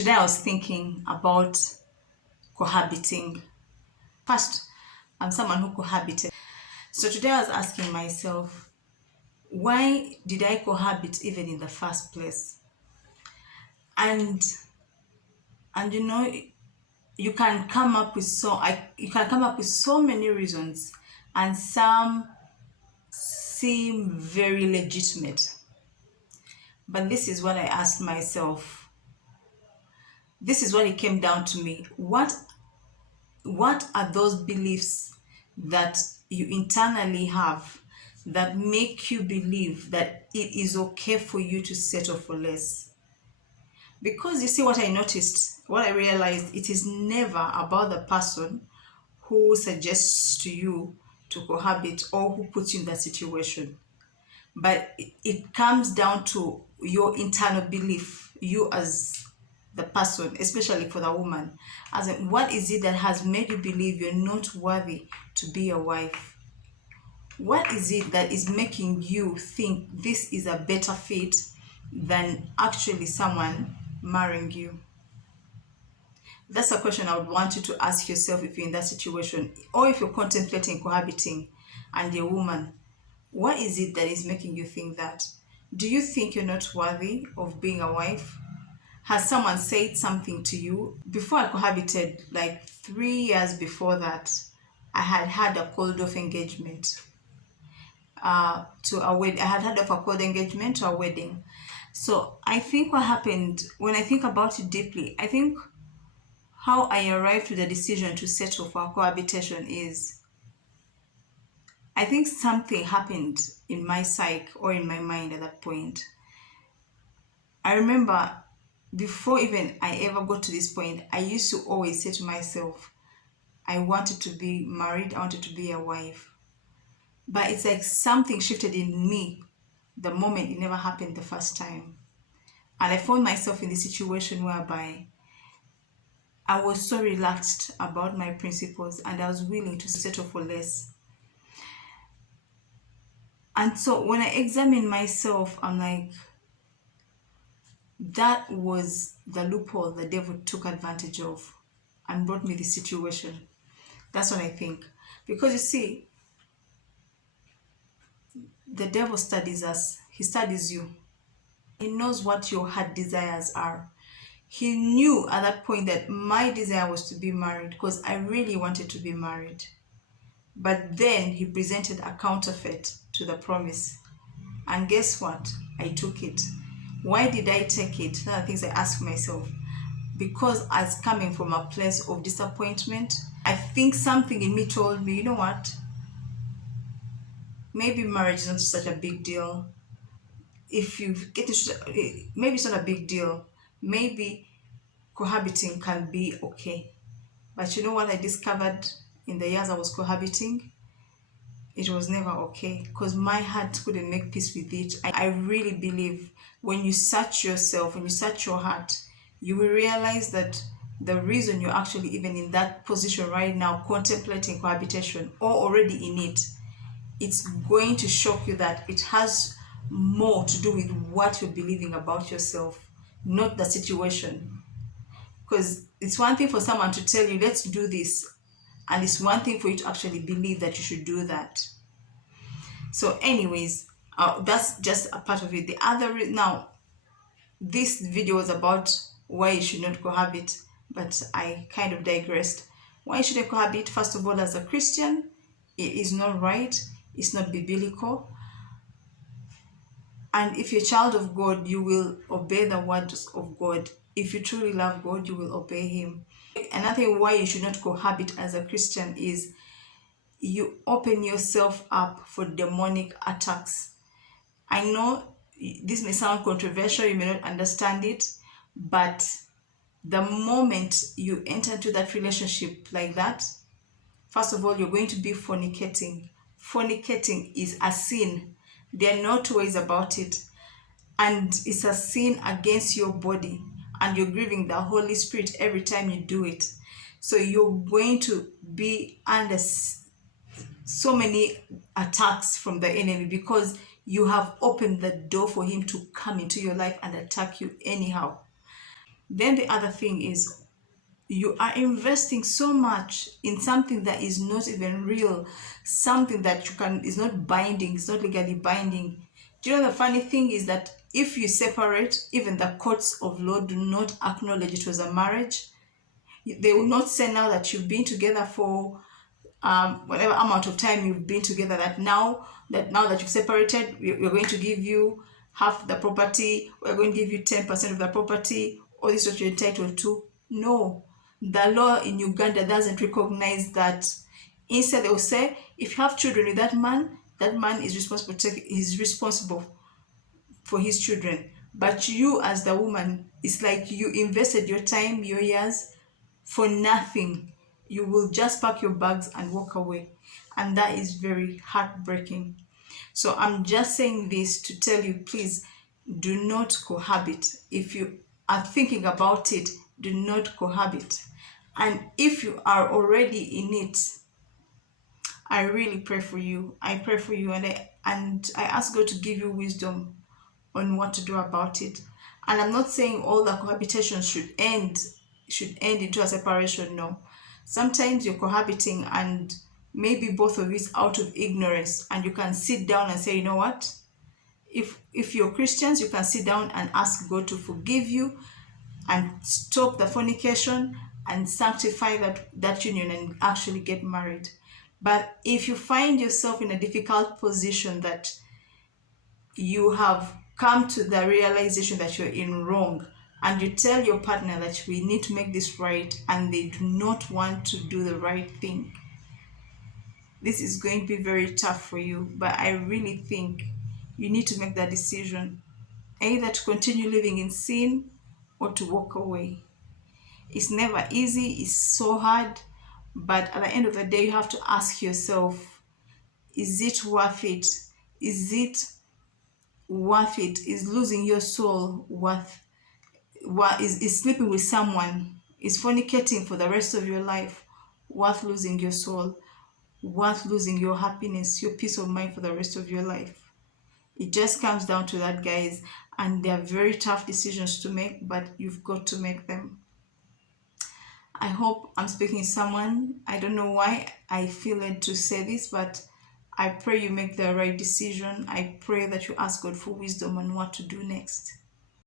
Today I was thinking about cohabiting. First, I'm someone who cohabited. So today I was asking myself, why did I cohabit even in the first place? And and you can come up with you can come up with so many reasons, and some seem very legitimate. But this is what I asked myself. This is what it came down to me. What are those beliefs that you internally have that make you believe that it is okay for you to settle for less? Because you see, what I realized, it is never about the person who suggests to you to cohabit or who puts you in that situation, but it comes down to your internal belief, you as the person, especially for the woman, as in, what is it that has made you believe you're not worthy to be a wife? What is it that is making you think this is a better fit than actually someone marrying you? That's a question I would want you to ask yourself if you're in that situation, or if you're contemplating cohabiting and you're a woman. What is it that is making you think that? Do you think you're not worthy of being a wife? Has someone said something to you? Before I cohabited, like 3 years before that, I had had a called off engagement to a wedding. I had had of a called engagement to a wedding. So I think what happened, when I think about it deeply, I think how I arrived to the decision to settle for cohabitation is, I think something happened in my psyche or in my mind at that point. I remember before even I ever got to this point, I used to always say to myself, I wanted to be married, I wanted to be a wife. But it's like something shifted in me the moment it never happened the first time. And I found myself in this situation whereby I was so relaxed about my principles and I was willing to settle for less. And so when I examine myself, I'm like, that was the loophole the devil took advantage of and brought me this situation. That's what I think. Because you see, the devil studies us, he studies you. He knows what your heart desires are. He knew at that point that my desire was to be married because I really wanted to be married. But then he presented a counterfeit to the promise. And guess what? I took it. Why did I take it? Those are things I ask myself. Because I was coming from a place of disappointment. I think something in me told me, you know what? Maybe marriage is not such a big deal. If you get into, maybe it's not a big deal. Maybe cohabiting can be okay. But you know what I discovered in the years I was cohabiting? It was never okay because my heart couldn't make peace with it. I really believe when you search yourself, when you search your heart, you will realize that the reason you're actually even in that position right now, contemplating cohabitation or already in it, it's going to shock you that it has more to do with what you're believing about yourself, not the situation. Because it's one thing for someone to tell you, let's do this, and it's one thing for you to actually believe that you should do that. So anyways, that's just a part of it. The other, now, this video is about why you should not cohabit, but I kind of digressed. Why you shouldn't cohabit? First of all, as a Christian, it is not right. It's not biblical. And if you're a child of God, you will obey the words of God. If you truly love God, you will obey Him. Another thing why you should not cohabit as a Christian is you open yourself up for demonic attacks. I know this may sound controversial, you may not understand it, but the moment you enter into that relationship like that, first of all, you're going to be fornicating. Fornicating is a sin. There are no two ways about it. And it's a sin against your body. And you're grieving the Holy Spirit every time you do it. So you're going to be under so many attacks from the enemy because you have opened the door for him to come into your life and attack you anyhow. Then the other thing is, you are investing so much in something that is not even real, something that you can is not binding, it's not legally binding. Do you know the funny thing is that if you separate, even the courts of law do not acknowledge it was a marriage. They will not say now that you've been together for whatever amount of time you've been together, that you've separated, we're going to give you half the property, we're going to give you 10% of the property, or this is what you're entitled to. No, the law in Uganda doesn't recognize that. Instead, they will say if you have children with that man is responsible for his children. But you, as the woman, it's like you invested your time, your years for nothing. You will just pack your bags and walk away. And that is very heartbreaking. So I'm just saying this to tell you, please do not cohabit. If you are thinking about it, do not cohabit. And if you are already in it, I really pray for you. I pray for you, and I ask God to give you wisdom on what to do about it. And I'm not saying all the cohabitation should end into a separation. No. Sometimes you're cohabiting and maybe both of you is out of ignorance, and you can sit down and say, you know what? If you're Christians, you can sit down and ask God to forgive you and stop the fornication and sanctify that union and actually get married. But if you find yourself in a difficult position that you have come to the realization that you're in wrong, and you tell your partner that we need to make this right, and they do not want to do the right thing, this is going to be very tough for you. But I really think you need to make that decision, either to continue living in sin or to walk away. It's never easy, it's so hard, but at the end of the day, you have to ask yourself, is it worth it? Is it worth it? Is losing your soul worth? Is sleeping with someone, is fornicating for the rest of your life worth losing your soul, worth losing your happiness, your peace of mind for the rest of your life? It just comes down to that, guys, and they're very tough decisions to make, but you've got to make them. I hope I'm speaking to someone. I don't know why I feel led to say this, but I pray you make the right decision. I pray that you ask God for wisdom on what to do next.